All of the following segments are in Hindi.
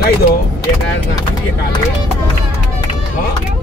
Ngay đó, dia kan nanti dia kali. Oh.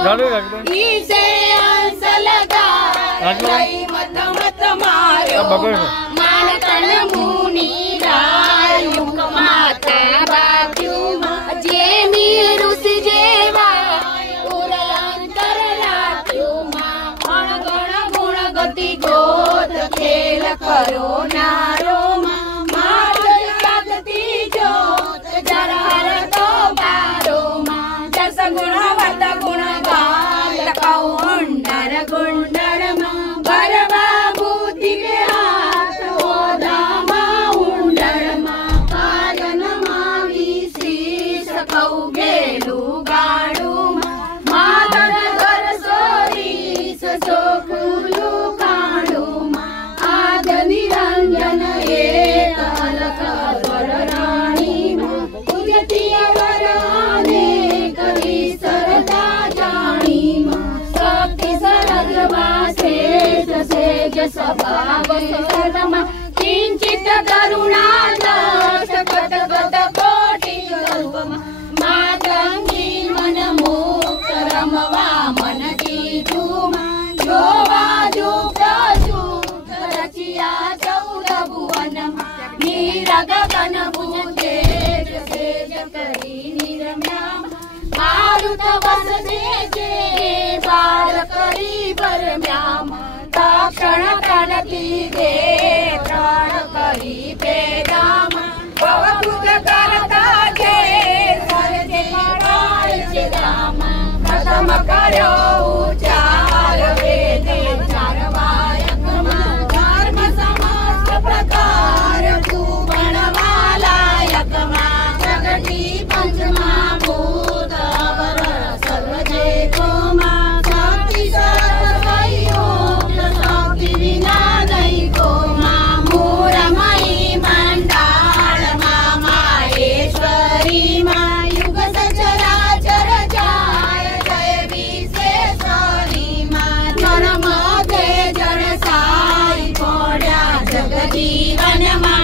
इसे अंस लगा मत मत मारो मान तन मुनि रायुक माता बाप्यू जे मीरुस जेवा उरंतर लाप्यू गण गण गुण गति गोत खेल करो नारो मात जागती जोत जरहर तो बारो जस गुणवत गुण गुंडर गुंडर बरवा बुद्धि के हाथ हो दामा उंडर कायन मावी शीश कौ गेलू गाड़ू मातर घर सोरी सो फूलू काड़ू आज निरंजन एक अलग वर रानी उगती वराने कवि सरदा जानी किंचित करुणा गत गत कोटि मातंगी मन मुक्त रमवा मन की झूमा जो बाजू रचिया चौद भुवन नीरग गन भूते करी निरम्या मारुत बस जे बाल करी परम्याम क्षण कनती दे प्राण करी पेदाम भवभुग करता जे सरजे पाळचे धाम प्रथम करो उचार वेदे चार वायक धर्म समस्त प्रकार तू बनवालायक प्रगटी पंचमा भूत सर्व जे कोमा शक्ति युग सचराचर जाय जय विशेष જગજીવનમાં